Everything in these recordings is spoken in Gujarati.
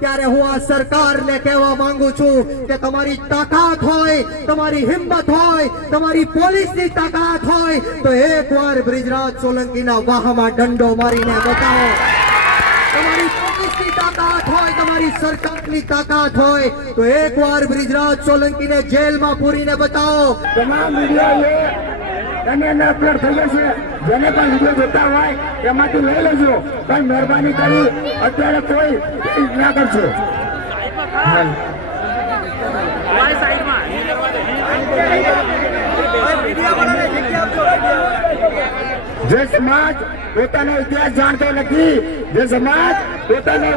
ત્યારે હું આ સરકારને કહેવા માંગુ છું કે તમારી તાકાત હોય, તમારી હિંમત હોય, તમારી પોલીસની તાકાત હોય તો એકવાર બ્રિજરાજ સોલંકીના વાહમાં દંડો મારીને બતાવો. તમારી પોલીસની તાકાત હોય, તમારી સરકારની તાકાત હોય તો એકવાર બ્રિજરાજ સોલંકીને જેલમાં પૂરીને બતાવો. તમામ વિડીયો એને અપલોડ થઈ જશે. જેને પણ વિડીયો જોતા હોય એમાંથી લઈ લેજો, પણ મહેરબાની કરી અત્યારે કોઈ ના કરશો. જે સમાજ પોતાનો ઇતિહાસ જાણતો નથી, જે સમાજ પોતાનો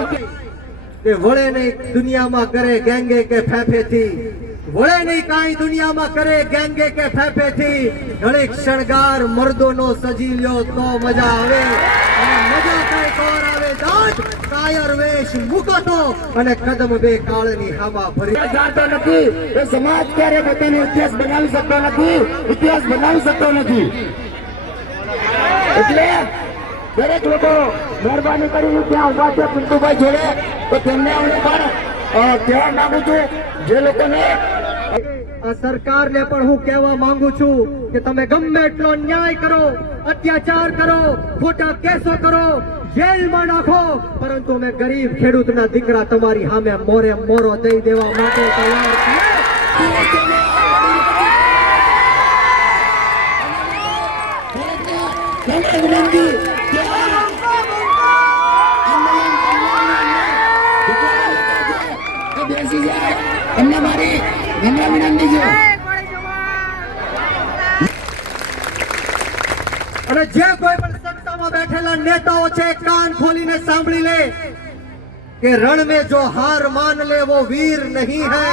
કે વળે નહીં દુનિયામાં કરે ગેંગે કે ફેફેથી, વળે નહીં કાંઈ દુનિયામાં કરે ગેંગે કે ફેફેથી. ઘડીક શણગાર મર્દોનો સજી લ્યો તો મજા આવે, અને મજા કાંઈક ઓર આવે દાંત કાયર વેશ મુકતો અને કદમ બે કાળની હવા ભરી. જાણતો નથી એ સમાજ ક્યારે પોતાનો ઇતિહાસ બનાવી શકતો નથી, ઇતિહાસ બનાવી શકતો નથી. એટલે દરેક લોકો મહેરબાની કરીને ત્યાં ઉભા છે પિન્ટુભાઈ જોડે, તો તેમને હું પણ કહેવા માંગુ છું જે લોકોને આ સરકારને પણ હું કહેવા માંગુ છું કે તમે ગમે એટલો ન્યાય કરો, અત્યાચાર કરો, ખોટા કેસો કરો, જેલમાં નાખો, પરંતુ અમે ગરીબ ખેડૂતના દીકરા તમારી સામે મોરે મોરો દઈ દેવા માટે તૈયાર છીએ. એમને મારી નમ્ર વિનંતી છે. અને જે કોઈ પણ સત્તામાં બેઠેલા નેતાઓ છે કાન ખોલીને સાંભળી લે કે રણ में जो हार मान ले वो वीर नहीं है,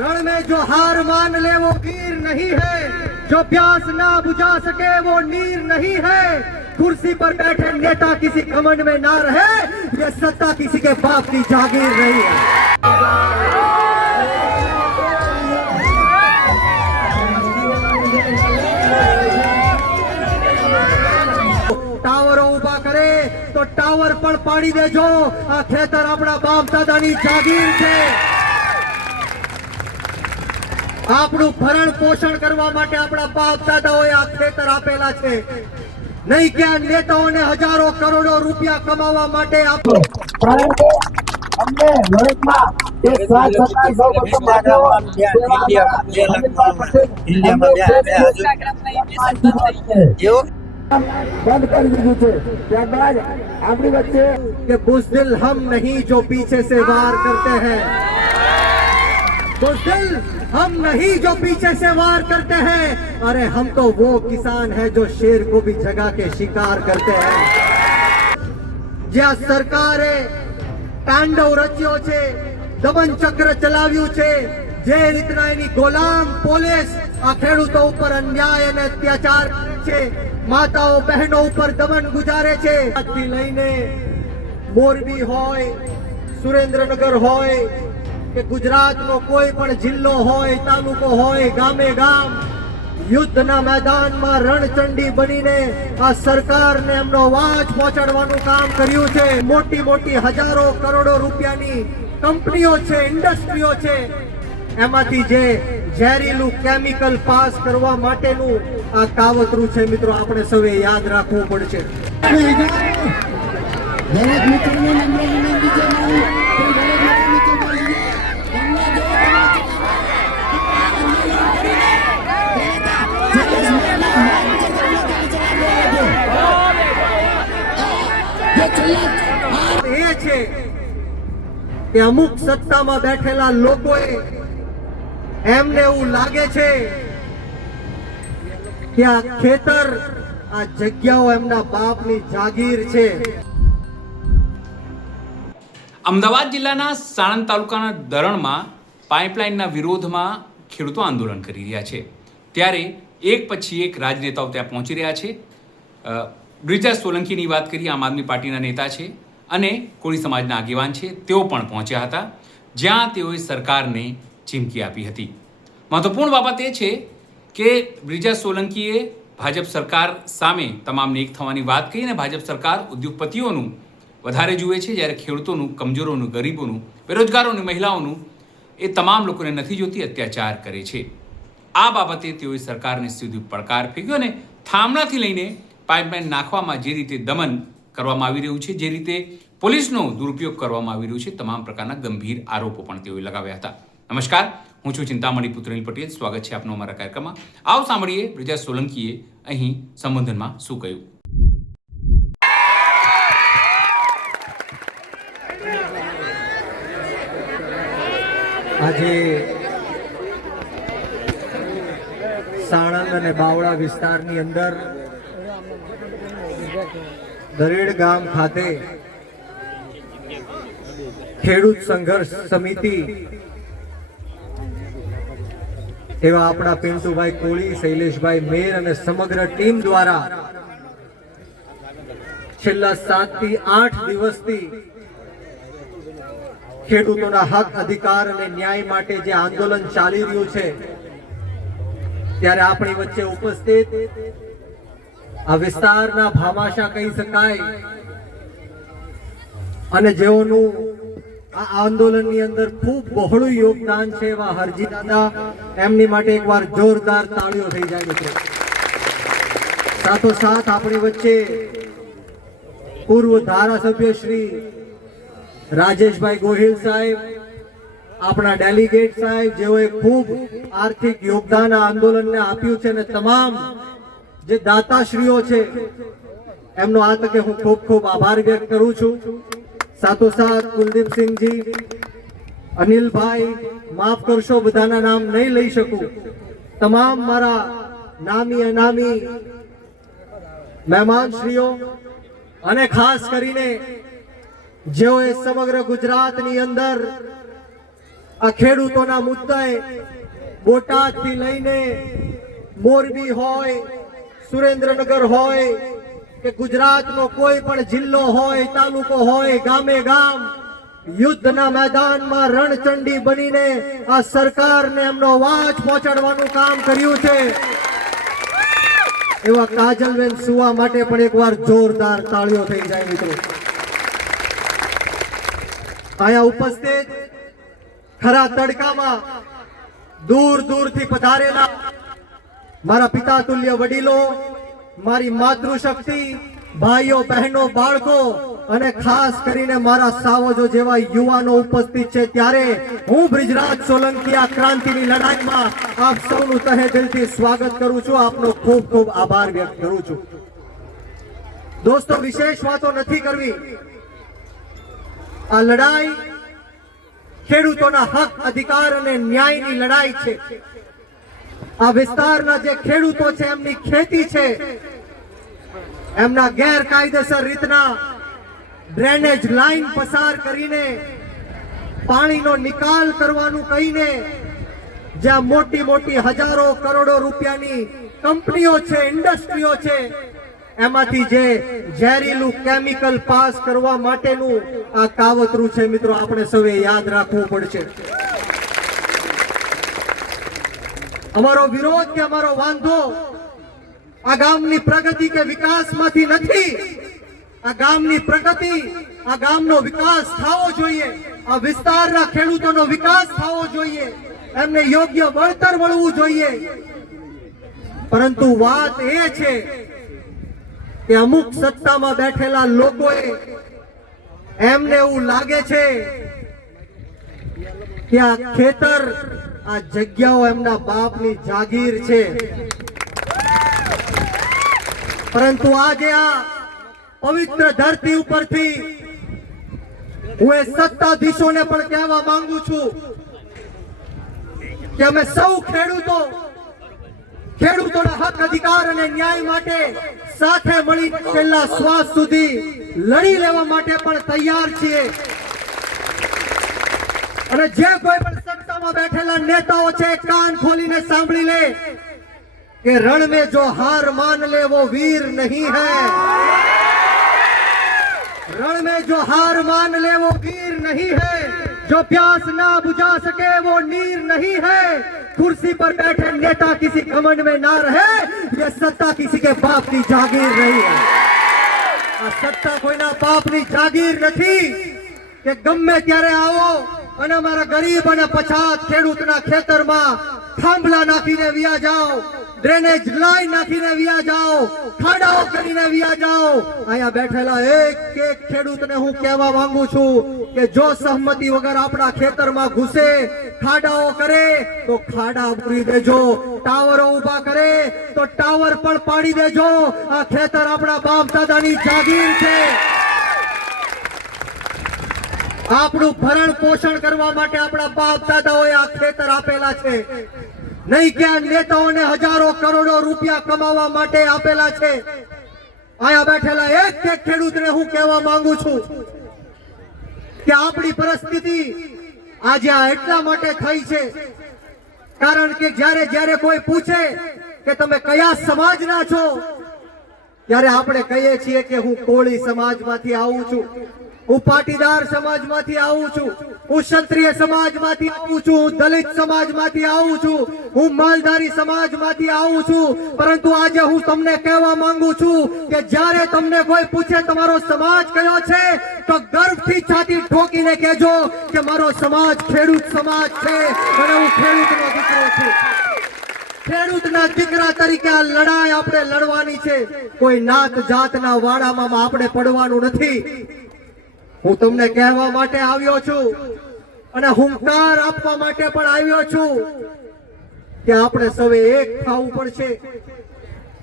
रण में जो हार मान ले वो वीर नहीं है, जो प्यास ना बुझा सके वो नीर नहीं है. कुर्सी पर बैठे नेता किसी घमंड में ना रहे, ये सत्ता किसी के बाप की जागीर नहीं है. ટાવરો ઉભા કરે તો ટાવર પણ પાડી દેજો. આ ખેતર આપણા બાપ દાદાની જાગીર છે. આપણું ભરણ પોષણ કરવા માટે આપણા બાપ દાદાઓએ આ ખેતર આપેલા છે, નહીં કે આ નેતાઓને હજારો કરોડો રૂપિયા કમાવા માટે આપો. કારણ કે અમને લડતમાં એક સાથ સહકાર સૌ પ્રથમ આગેવાન બંધ કરી દીધું છે. ત્યારબાદ આપણી વચ્ચે कि बुज़दिल हम नहीं जो पीछे से वार करते हैं, बुज़दिल हम नहीं जो पीछे से वार करते हैं, अरे हम तो वो किसान हैं जो शेर को भी जगा के शिकार करते हैं. જ્યાં સરકારે તાંડવ રચ્યો છે, દમન ચક્ર ચલાવ્યું છે, જે રીતના એની ગોલામ પોલીસ આ ખેડૂતો ઉપર અન્યાય અને અત્યાચાર છે, માતાઓ બહેનો ઉપર દમન ગુજારે છે. આજથી લઈને મોરબી હોય, સુરેન્દ્રનગર હોય કે ગુજરાતનો કોઈ પણ જિલ્લો હોય, તાલુકો હોય, ગામે ગામ યુદ્ધના મેદાનમાં રણચંડી બનીને આ સરકારને એમનો અવાજ પહોંચાડવાનું કામ કર્યું છે. મોટી મોટી હજારો કરોડો રૂપિયાની કંપનીઓ છે, ઇન્ડસ્ટ્રીઓ છે, એમાંથી જે ઝેરીલું કેમિકલ પાસ કરવા માટેનું આ કાવતરું છે. મિત્રો આપણે સૌએ યાદ રાખવું પડશે. દરેક મિત્રોને નમ્ર વિનંતી છે મારી કે દરેક મિત્રો બોલીએ એ છે કે અમુક સત્તામાં બેઠેલા લોકોએ એમને એવું લાગે છે કે આ ખેતર, આ જગ્યાઓ એમના બાપની જાગીર છે. અમદાવાદ જિલ્લાના સાણંદ તાલુકાના ધરણમાં પાઇપલાઇનના વિરોધમાં ખેડૂતો આંદોલન કરી રહ્યા છે. ત્યારે એક પછી એક રાજનેતાઓ ત્યાં પહોંચી રહ્યા છે. બ્રિજરાજ સોલંકીની વાત કરીએ, આમ આદમી પાર્ટીના નેતા છે અને કોળી સમાજના આગેવાન છે, તેઓ પણ પહોંચ્યા હતા, જ્યાં તેઓએ સરકારને ચીમકી આપી હતી. મહત્વપૂર્ણ બાબત એ છે કે બ્રિજરાજ સોલંકીએ ભાજપ સરકાર સામે તમામને એક થવાની વાત કહી અને ભાજપ સરકાર ઉદ્યોગપતિઓનું વધારે જુએ છે, જ્યારે ખેડૂતોનું, કમજોરોનું, ગરીબોનું, બેરોજગારોનું, મહિલાઓનું એ તમામ લોકોને નથી જોતી, અત્યાચાર કરે છે. આ બાબતે તેઓએ સરકારને સીધું પડકાર ફેંક્યો અને થાંભલાથી લઈને પાઇપલાઇન નાખવામાં જે રીતે દમન કરવામાં આવી રહ્યું છે, જે રીતે પોલીસનો દુરુપયોગ કરવામાં આવી રહ્યો છે, તમામ પ્રકારના ગંભીર આરોપો પણ તેઓએ લગાવ્યા હતા. નમસ્કાર, હું છું ચિંતામણી પુત્ર અનિલ પટેલ. સ્વાગત છે આપનું અમારા કાર્યક્રમમાં. આવો સાંભળીએ બ્રિજરાજ સોલંકીએ અહીં સંબોધનમાં શું કહ્યું. આજે સાણંદ અને બાવળા વિસ્તારની અંદર દરેડ ગામ ખાતે ખેડૂત સંઘર્ષ સમિતિ એવા આપણા પિન્ટુભાઈ કોળી, શૈલેષભાઈ મેર અને સમગ્ર ટીમ દ્વારા છેલ્લા 7 થી 8 દિવસથી ખેડૂતોના હક, અધિકાર અને ન્યાય માટે જે આંદોલન ચાલી રહ્યું છે, ત્યારે આપણી વચ્ચે ઉપસ્થિત આ વિસ્તારના ભામાશા કહી શકાય અને જેઓનું આ આંદોલનની અંદર ખૂબ બહોળું યોગદાન છે એવા હરજી દાદા, એમની માટે એકવાર જોરદાર તાળીઓ થઈ જાય મિત્રો. સાથોસાથ આપણી વચ્ચે પૂર્વ ધારાસભ્ય શ્રી રાજેશભાઈ ગોહિલ સાહેબ, આપણા ડેલિગેટ સાહેબ, જેઓએ ખૂબ આર્થિક યોગદાન આ આંદોલનને આપ્યું છે, અને તમામ જે દાતાશ્રીઓ છે એમનો આ તકે હું ખૂબ ખૂબ આભાર વ્યક્ત કરું છું. સાથોસાથ કુલદીપસિંહજી, અનિલભાઈ, માફ કરશો બધાના નામ નહીં લઈ શકું, તમામ મારા નામી અનામી મહેમાનશ્રીઓ, અને ખાસ કરીને જેઓએ સમગ્ર ગુજરાતની અંદર આ ખેડૂતોના મુદ્દાએ બોટાદથી લઈને મોરબી હોય, સુરેન્દ્રનગર હોય કે ગુજરાતનો કોઈ પણ જિલ્લો હોય, તાલુકો હોય, ગામે ગામ યુદ્ધના મેદાનમાં રણચંડી બનીને આ સરકારને એમનો અવાજ પહોંચાડવાનું કામ કર્યું છે એવા કાજલબેન સુવા માટે પણ એકવાર જોરદાર તાળીઓ થઈ જાય મિત્રો. અહીંયા ઉપસ્થિત ખરા તડકામાં દૂર દૂરથી પધારેલા મારા પિતા તુલ્ય વડીલો, મારી માતૃશક્તિ, ભાઈઓ, બહેનો, બાળકો અને ખાસ કરીને મારા સાવજો જેવા યુવાનો ઉપસ્થિત છે, ત્યારે હું બ્રિજરાજ સોલંકી આ ક્રાંતિની લડાઈમાં આપ સૌનું તહે દિલથી સ્વાગત કરું છું, આપનો ખૂબ ખૂબ આભાર વ્યક્ત કરું છું. દોસ્તો, વિશેષ વાતો નથી કરવી. આ લડાઈ ખેડૂતોના હક, અધિકાર અને ન્યાયની લડાઈ છે. આ વિસ્તારના જે ખેડૂતો છે, એમની ખેતી છે, એમના ગેરકાયદેસર રીતના ડ્રેનેજ લાઈન પસાર કરીને પાણીનો નિકાલ કરવાનું કહીને જ્યાં મોટી મોટી હજારો કરોડો રૂપિયાની કંપનીઓ છે, ઇન્ડસ્ટ્રીઓ છે, એમાંથી જે ઝેરીલું કેમિકલ પાસ કરવા માટેનું આ કાવતરું છે મિત્રો, આપણે સૌએ યાદ રાખવું પડશે. અમારો વિરોધ કે અમારો વાંધો આ ગામની પ્રગતિ કે વિકાસમાંથી નથી. આ ગામની પ્રગતિ, આ ગામનો વિકાસ થવો જોઈએ, આ વિસ્તારના ખેડૂતોનો વિકાસ થવો જોઈએ, એમને યોગ્ય વળતર મળવું જોઈએ. પરંતુ વાત એ છે કે અમુક સત્તામાં બેઠેલા લોકોએ એમને એવું લાગે છે કે આ ખેતર, આ જગ્યાઓ એમના બાપની જાગીર છે. પરંતુ આજે આ પવિત્ર ધરતી ઉપરથી હું એ સત્તાધીશોને પણ કહેવા માંગુ છું કે અમે સૌ ખેડૂતોના હક, અધિકાર અને ન્યાય માટે સાથે મળી છેલ્લા શ્વાસ સુધી લડી લેવા માટે પણ તૈયાર છીએ. અને જે કોઈ પણ સત્તામાં બેઠેલા નેતાઓ છે, કાન ખોલીને સાંભળી લે कि रण में जो हार मान ले वो वीर नहीं है, रण में जो हार मान ले वो वीर नहीं है, जो प्यास ना बुझा सके वो नीर नहीं है, कुर्सी पर बैठे नेता किसी घमंड में ना रहे, ये सत्ता किसी के बाप की जागीर नहीं है. આ સત્તા કોઈના બાપની જાગીર નથી કે ગમે ત્યારે આવો અને અમારા ગરીબ અને પછાત ખેડૂતના ખેતરમાં થાંભલા નાખીને વિયા જાઓ, ડ્રેનેજ લાઈન નાખીને વિયા જાઓ, ખાડાઓ કરીને વિયા જાઓ. અહીંયા બેઠેલા એક એક ખેડૂતને હું કહેવા માંગુ છું કે જો સહમતિ વગર આપણા ખેતરમાં ઘૂસે, ખાડાઓ કરે તો ખાડા પૂરી દેજો, ટાવરો ઉભા કરે તો ટાવર પણ પાડી દેજો. આ ખેતર આપણા બાપ દાદાની જાગીર છે. આપણું ભરણ પોષણ કરવા માટે આપણા બાપ દાદાઓએ આ ખેતર આપેલા છે, નહીં કે આ નેતાઓને હજારો કરોડો રૂપિયા કમાવા માટે આપેલા છે. અહીંયા બેઠેલા એક એક ખેડૂતને હું કહેવા માંગુ છું કે આપણી પરિસ્થિતિ આજે આ એટલા માટે થઈ છે કારણ કે જ્યારે જ્યારે કોઈ પૂછે કે તમે કયા સમાજના છો, ત્યારે આપણે કહીએ છીએ કે હું કોળી સમાજમાંથી આવું છું, હું પાટીદાર સમાજમાંથી આવું છું, હું ક્ષત્રિય સમાજમાંથી આવું છું, હું દલિત સમાજમાંથી આવું છું, હું માલધારી સમાજમાંથી આવું છું. પરંતુ આજે હું તમને કહેવા માંગુ છું કે જ્યારે તમને કોઈ પૂછે તમારો સમાજ કયો છે, તો ગર્વથી છાતી ઠોકીને કહેજો કે મારો સમાજ ખેડૂત સમાજ છે અને હું ખેડૂતનો દીકરો છું. ખેડૂતના દીકરા તરીકે આ લડાઈ આપણે લડવાની છે. કોઈ નાત જાતના વાડામાં આપણે પડવાનું નથી. હું તમને કહેવા માટે આવ્યો છું અને હુંકાર આપવા માટે પણ આવ્યો છું કે આપણે સૌએ એક થવું પડશે,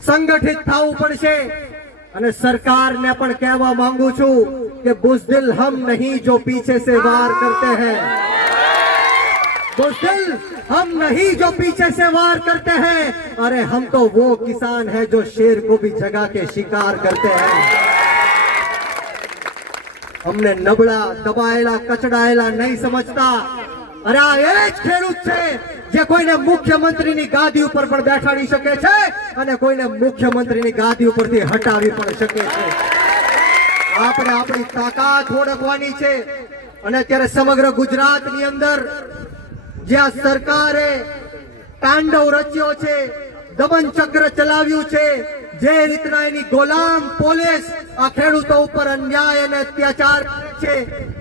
સંગઠિત થવું પડશે. અને સરકારને પણ કહેવા માંગુ છું કે બુઝદિલ હમ નહીં જો પીછે से वार करते हैं, बुज़दिल हम नहीं जो पीछे से वार करते हैं, अरे हम तो वो किसान हैं जो शेर को भी जगा के शिकार करते हैं. हमने नबળા દબાયેલા કચડાયેલા નહીં સમજતા. અરે આ એ જ ખેડૂત છે જે કોઈને મુખ્યમંત્રીની ગાદી ઉપર પણ બેઠાડી શકે છે અને કોઈને મુખ્યમંત્રીની ગાદી ઉપરથી હટાવી પણ શકે છે. આપણે આપણી તાકાત ઓળખવાની છે. અને અત્યારે સમગ્ર ગુજરાતની અંદર જ્યાં સરકારે તાંડવ રચ્યો છે, દમન ચક્ર ચલાવ્યું છે, જે રીતના એની ગુલામ પોલીસ આ ખેડૂતો ઉપર અન્યાય અને અત્યાચાર છે,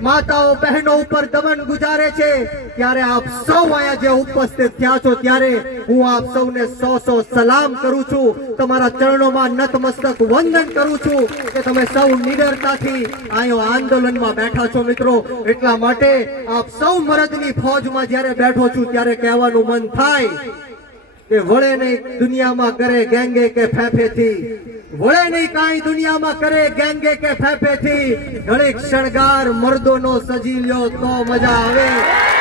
માતાઓ બહેનો ઉપર દમન ગુજારે છે, ત્યારે આપ સૌ અહીંયા જે ઉપસ્થિત થયા છો ત્યારે હું આપ સૌને સો સલામ કરું છું, તમારા ચરણોમાં નતમસ્તક વંદન કરું છું કે તમે સૌ નિડરતાથી અહીંયા આંદોલનમાં બેઠા છો. મિત્રો, એટલા માટે આપ સૌ મરદની ફોજમાં જ્યારે બેઠો છું ત્યારે કહેવાનું મન થાય કે વળે નહીં દુનિયામાં કરે ગેંગે કે ફેફેથી, વળે નહીં કાંઈ દુનિયામાં કરે ગેંગે કે ફેફેથી, ઘડીક શણગાર મર્દોનો સજી લ્યો તો મજા આવે,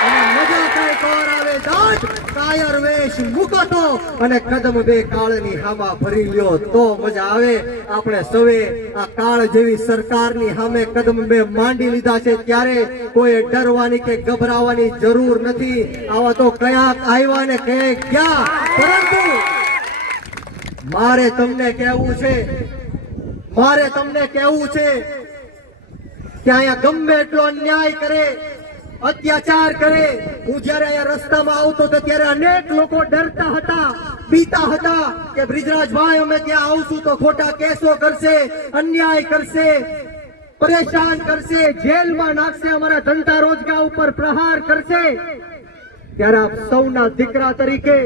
અને મજા કઈ કોર આવે દાંત કાયર વેશ મૂકો તો, અને કદમ બે કાળની હામા ભરી લ્યો તો મજા આવે. આપણે સૌએ આ કાળ જેવી સરકારની સામે કદમ બે માંડી લીધા છે ત્યારે કોઈ ડરવાની કે ગભરાવાની જરૂર નથી. આવા તો કયા આવ્યા ને કયા ગયા, પરંતુ મારે તમને કહેવું છે કે અહીંયા ગમે એટલો અન્યાય કરે, અત્યાચાર કરે. હું જ્યારે અહીંયા રસ્તામાં આવતો હતો ત્યારે અનેક લોકો ડરતા હતા, બીતા હતા કે બ્રિજરાજભાઈ અમે ત્યાં આવશું તો ખોટા કેસો કરશે, અન્યાય કરશે, પરેશાન કરશે, જેલમાં નાખશે, અમારા ધંધા રોજગાર ઉપર પ્રહાર કરશે. ત્યારે આપ સૌના દીકરા તરીકે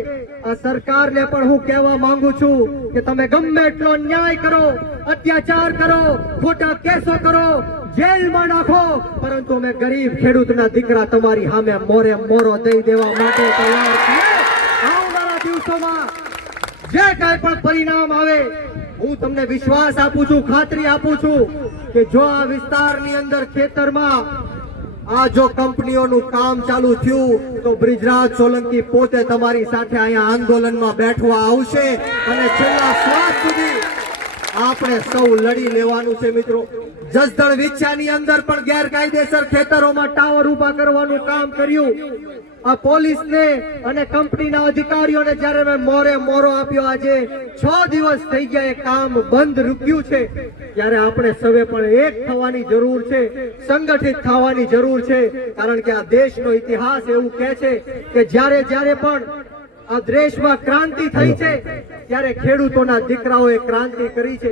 આ સરકારને પણ હું કહેવા માંગુ છું કે તમે ગમે એટલો અન્યાય કરો, અત્યાચાર કરો, ખોટા કેસો કરો, જેલમાં નાખો, પરંતુ અમે ગરીબ ખેડૂતના દીકરા તમારી સામે મોરે મોરો દઈ દેવા માટે તૈયાર છીએ. આવનારા દિવસોમાં જે કાંઈ પણ પરિણામ આવે, હું તમને વિશ્વાસ આપું છું, ખાતરી આપું છું કે જો આ વિસ્તારની અંદર ખેતરમાં આ જો કંપનીઓનું કામ ચાલુ થયું તો બ્રિજરાજ સોલંકી પોતે તમારી સાથે અહીંયા આંદોલનમાં બેઠવા આવશે અને છેલ્લા શ્વાસ સુધી આપણે સૌ લડી લેવાનું છે. મિત્રો, જસદણ વિછ્યાની અંદર પણ ગેરકાયદેસર ખેતરોમાં ટાવર ઉભા કરવાનું કામ કર્યું. આ પોલીસને અને કંપનીના અધિકારીઓને જ્યારે મેં મોરે મોરો આપ્યો, આજે 6 દિવસ થઈ ગયા એ કામ બંધ રૂક્યું છે, ત્યારે આપણે સૌએ પણ એક થવાની જરૂર છે, સંગઠિત થવાની જરૂર છે. કારણ કે આ દેશનો ઇતિહાસ એવું કહે છે કે જ્યારે જ્યારે પણ આ દેશમાં ક્રાંતિ થઈ છે ત્યારે ખેડૂતોના દીકરાઓએ ક્રાંતિ કરી છે,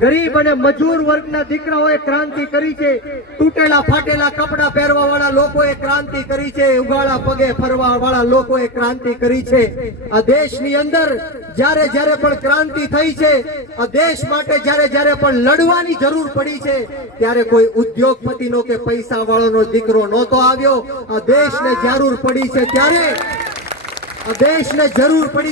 ગરીબ અને મજૂર વર્ગના દીકરાઓએ ક્રાંતિ કરી છે, તૂટેલા ફાટેલા કપડા પહેરવા વાળા લોકોએ ક્રાંતિ કરી છે, ઉગાડા પગે ફરવા વાળા લોકોએ ક્રાંતિ કરી છે. આ દેશની અંદર જ્યારે જ્યારે પણ ક્રાંતિ થઈ છે, આ દેશ માટે જ્યારે જ્યારે પણ લડવાની જરૂર પડી છે, ત્યારે કોઈ ઉદ્યોગપતિનો કે પૈસા વાળાનો દીકરો નહોતો આવ્યો. આ દેશને જરૂર પડી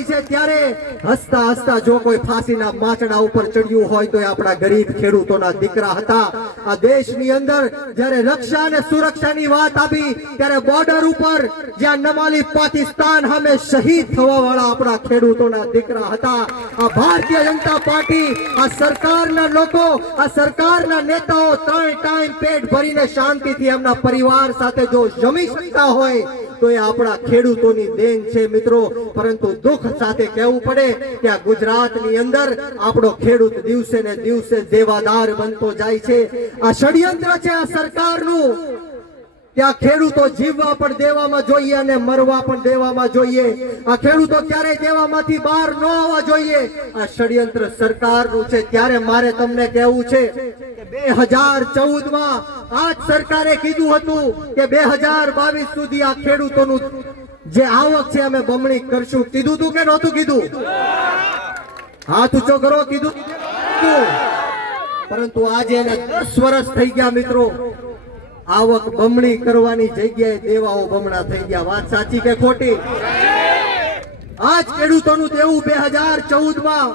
છે ત્યારે હસતા હસતા જો કોઈ ફાંસીના માચડા ઉપર ચડ્યું હોય તો એ આપણા ગરીબ ખેડૂતોના દીકરા હતા. આ દેશની અંદર જ્યારે રક્ષા અને સુરક્ષાની વાત આવી ત્યારે બોર્ડર ઉપર જ્યાં નમાલી પાકિસ્તાન સામે શહીદ થવા વાળા આપણા ખેડૂતોના દીકરા હતા. આ ભારતીય જનતા પાર્ટી, આ સરકારના લોકો, આ સરકારના નેતાઓ 3 ટાઈમ પેટ ભરીને શાંતિથી એમના પરિવાર સાથે જો જમી શકતા હોય તો એ આપણા ખેડૂતોની દેન છે મિત્રો. પરંતુ દુઃખ સાથે કહેવું પડે કે આ ગુજરાતની અંદર આપણો ખેડૂત દિવસે ને દિવસે દેવાદાર બનતો જાય છે. આ ષડયંત્ર છે આ સરકારનું કે આ ખેડૂતો જીવવા પણ દેવામાં જોઈએ અને મરવા પણ દેવામાં જોઈએ. આ ખેડૂતો ક્યારેય દેવામાંથી બહાર ન આવવા જોઈએ. આ ષડયંત્ર સરકારનું છે. ત્યારે મારે તમને કહેવું છે કે 2014માં આ જ સરકારે કીધું હતું કે 2022 સુધી આ ખેડૂતોનું જે આવક છે અમે બમણી કરશું. કીધું તું કે નહોતું કીધું? હાથ ઊંચો કરો. કીધું. પરંતુ આજે એને 10 વર્ષ થઈ ગયા મિત્રો. આવક બમણી કરવાની જગ્યાએ દેવાઓ બમણા થઈ ગયા. વાત સાચી કે ખોટી? આજ ખેડૂતોનું દેવું 2014માં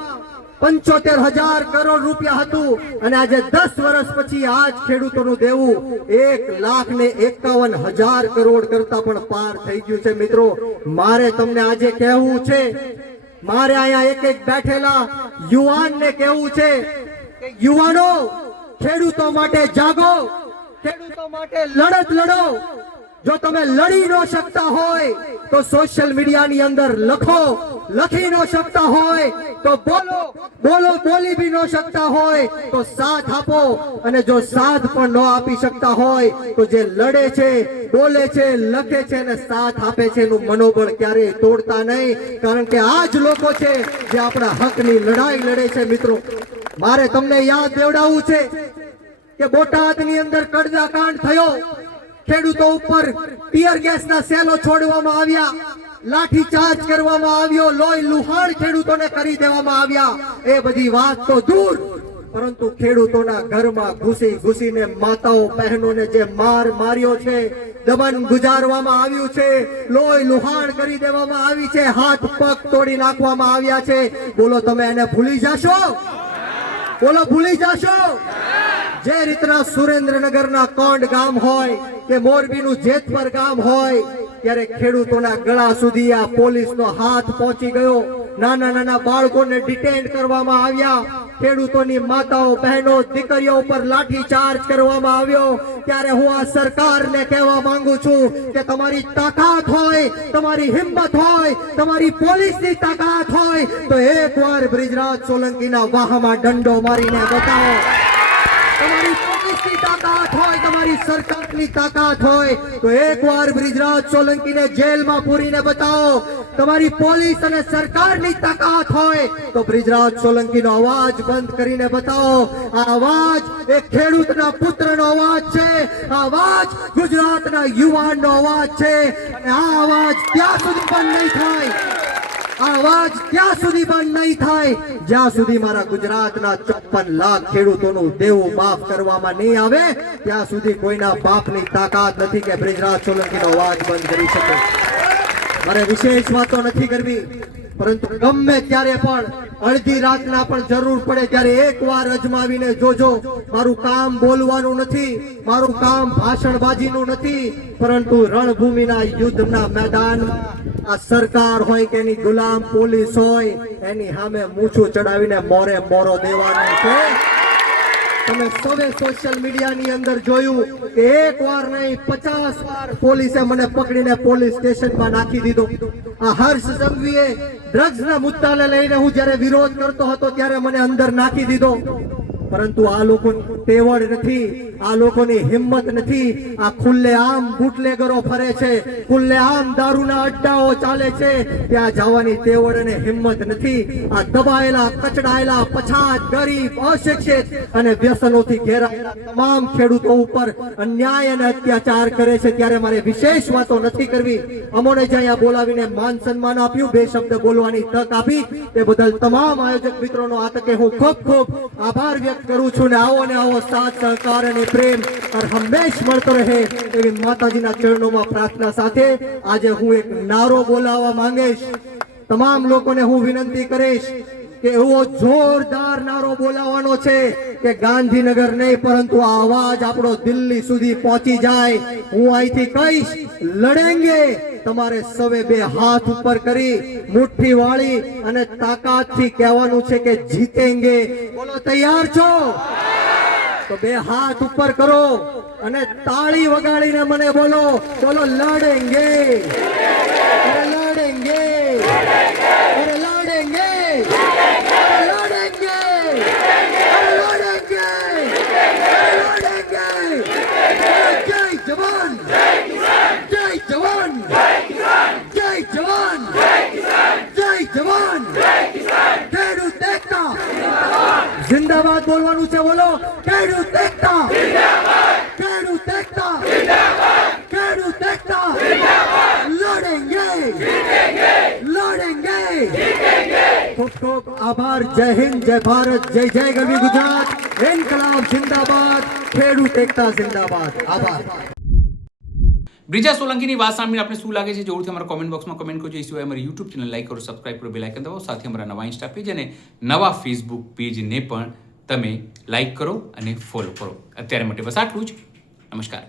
75,000 કરોડ રૂપિયા હતું અને આજે 10 વર્ષ પછી આજ ખેડૂતોનું દેવું 1,51,000 કરોડ કરતા પણ પાર થઈ ગયું છે મિત્રો. મારે તમને આજે કહેવું છે, મારે અહીંયા એક બેઠેલા યુવાનને કહેવું છે કે યુવાનો, ખેડૂતો માટે જાગો, ખેડૂતો માટે લડત લડો. જો તમે લડી ન શકતા હોય તો સોશિયલ મીડિયાની અંદર લખો, લખી ન શકતા હોય તો બોલો, બોલી બી ન શકતા હોય તો સાથ આપો. અને જો સાથ પણ ન આપી શકતા હોય તો જે લડે છે, બોલે છે, લખે છે અને સાથ આપે છે એનું મનોબળ ક્યારેય તોડતા નહીં. કારણ કે આ જ લોકો છે જે આપણા હકની લડાઈ લડે છે મિત્રો. મારે તમને યાદ દેવડાવવું છે કે બોટાદની અંદર કડદાકાંડ થયો. ખેડૂતો ઉપર ટીયર ગેસના સેલો છોડવામાં આવ્યા, લાઠી ચાર્જ કરવામાં આવ્યો, લોહી લુહાણ ખેડૂતોને કરી દેવામાં આવ્યા. એ બધી વાત તો દૂર, પરંતુ ખેડૂતોના ઘરમાં ઘૂસીને માતાઓ બહેનોને જે માર્યો છે, દમન ગુજારવામાં આવ્યું છે, લોહી લુહાણ કરી દેવામાં આવી છે, હાથ પગ તોડી નાખવામાં આવ્યા છે. બોલો તમે એને ભૂલી જશો? બોલો ભૂલી જશો? જે રીતના સુરેન્દ્રનગરના કોંડ ગામ હોય કે મોરબીનું જેતપર ગામ હોય ત્યારે ખેડૂતોના ગળા સુધી આ પોલીસનો હાથ પહોંચી ગયો. નાના નાના બાળકોને ડિટેન કરવામાં આવ્યા, ખેડૂતોની માતાઓ બહેનો દીકરીઓ ઉપર લાઠી ચાર્જ કરવામાં આવ્યો. ત્યારે હું આ સરકારને કહેવા માંગુ છું કે તમારી તાકાત હોય, તમારી હિંમત હોય, તમારી પોલીસની તાકાત હોય તો એકવાર બ્રિજરાજ સોલંકીના વાહમાં દંડો મારીને બતાવો. તમારી પોલીસની તાકાત હોય, તમારી સરકારની તાકાત હોય તો એકવાર બ્રિજરાજ સોલંકીને જેલમાં પૂરીને બતાવો. તમારી પોલીસ અને સરકારની તાકાત હોય તો બ્રિજરાજ સોલંકીનો અવાજ બંધ કરીને બતાવો. આ અવાજ એક ખેડૂતના પુત્રનો અવાજ છે, આ અવાજ ગુજરાતના યુવાનનો અવાજ છે. અને આ અવાજ ત્યાં સુધી બંધ નહીં થાય, આ અવાજ ત્યાં સુધી બંધ નહીં થાય જ્યાં સુધી મારા ગુજરાતના 54 લાખ ખેડૂતોનું દેવું માફ કરવામાં નહીં આવે. ત્યાં સુધી કોઈના બાપની તાકાત નથી કે બ્રિજરાજ સોલંકીનો અવાજ બંધ કરી શકે. મારે વિશેષ વાતો નથી કરવી, પરંતુ ગમે ત્યારે પણ અડધી રાતના પણ જરૂર પડે ત્યારે એકવાર અજમાવીને જોજો. મારું કામ બોલવાનું નથી, મારું કામ ભાષણબાજીનું નથી, પરંતુ રણભૂમિના યુદ્ધના મેદાનમાં આ સરકાર હોય કે એની ગુલામ પોલીસ હોય એની સામે મૂછું ચડાવીને મોરે મોરો દેવાનો છે. તમે સૌએ સોશિયલ મીડિયાની અંદર જોયું કે એક વાર નહીં 50 વાર પોલીસે મને પકડીને પોલીસ સ્ટેશનમાં નાખી દીધો. આ હર્ષ સંઘવીએ ડ્રગ્સના મુદ્દાને લઈને હું જ્યારે વિરોધ કરતો હતો ત્યારે મને અંદર નાખી દીધો. પરંતુ આ લોકોની તેવડ નથી, આ લોકોની હિંમત નથી. આ ખુલ્લેઆમ બુટલેગરો ફરે છે, ખુલ્લેઆમ દારૂના અડ્ડાઓ ચાલે છે, ત્યાં જવાની તેવડ અને હિંમત નથી. આ દબાયેલા, કચડાયેલા, પછાત, ગરીબ, અશિક્ષિત અને વ્યસનોથી ઘેરાયેલા તમામ ખેડૂતો ઉપર અન્યાય અને અત્યાચાર કરે છે. ત્યારે મારે વિશેષ વાતો નથી કરવી. અમોને જે અહીંયા બોલાવીને માન સન્માન આપ્યું, બે શબ્દ બોલવાની તક આપી, તે બદલ તમામ આયોજક મિત્રોનો આ તકે હું ખૂબ ખૂબ આભાર વ્યક્ત કરું છું. ને આવો સાથ સહકાર અને પ્રેમ હંમેશ મળતો રહે એવી માતાજીના ચરણોમાં પ્રાર્થના સાથે આજે હું એક નારો બોલાવવા માંગીશ. તમામ લોકોને હું વિનંતી કરીશ કે એવો જોરદાર નારો બોલાવવાનો છે કે ગાંધીનગર નહીં પરંતુ આ અવાજ આપણો દિલ્હી સુધી પહોંચી જાય. હું અહીંથી કહીશ, લડેંગે. તમારે સવે બે હાથ ઉપર કરી મુઠ્ઠી વાળી અને તાકાતથી કહેવાનું છે કે જીતેંગે. બોલો, તૈયાર છો? તો બે હાથ ઉપર કરો અને તાળી વગાડીને મને બોલો, બોલો લડેંગે, અરે લડેંગે, અરે લડેંગે, અરે લડેંગે, અરે લડેંગે, અરે લડેંગે. જય જવાન, જય જવાન, જય જવાન, જય જવાન. ખેડૂત એકતા જિંદાબાદ બોલવાનું છે. બોલો, ખેડૂત એકતા, ખેડૂત એકતા, ખેડૂત એકતા. લડેંગે, લડેંગે. ખૂબ ખૂબ આભાર. જય હિન્દ, જય ભારત, જય જય ગરવી ગુજરાત. ઇન્કલાબ જિંદાબાદ, ખેડૂત એકતા જિંદાબાદ. આભાર. બ્રિજા સોલંકીની વાત સાંભળીને આપણે શું લાગે છે જરૂરથી અમારા કોમેન્ટ બોક્સમાં કમેન્ટ કરજો. એ સિવાય અમારી યુટ્યુબ ચેનલ લાઈક કરો, સબસ્ક્રાઇબ કરો, બેલ આઇકન દબાવો. સાથે અમારા નવા ઇન્સ્ટા પેજ અને નવા ફેસબુક પેજને પણ તમે લાઈક કરો અને ફોલો કરો. અત્યારે માટે બસ આટલું જ. નમસ્કાર.